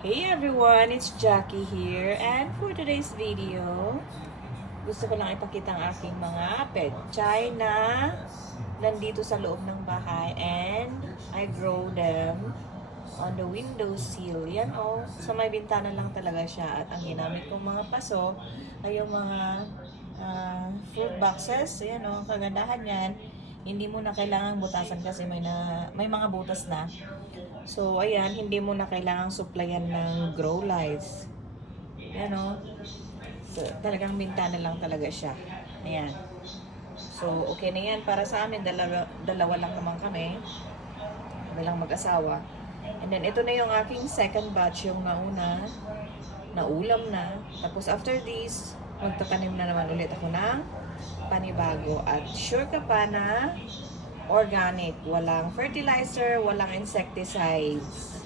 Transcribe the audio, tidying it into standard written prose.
Hey everyone, it's Jackie here, and for today's video, gusto ko lang ipakita ang aking mga petchay na nandito sa loob ng bahay, and I grow them on the windowsill. Yan sa may bintana lang talaga siya, at ang ginamit kong mga paso ay yung mga fruit boxes. Yan ang kagandahan yan. Hindi mo na kailangang butasan kasi may mga butas na. So, ayan, hindi mo na kailangang supplyan ng grow lights. Ayan So, talagang bintana lang talaga siya. Ayan. So, okay na yan. Para sa amin, dalawa lang naman kami. Kami lang mag-asawa. And then, ito na yung aking second batch, yung nauna. Naulam na. Tapos, after this, magtatanim na naman ulit ako ng panibago. At sure ka pa na organic, walang fertilizer, walang insecticides.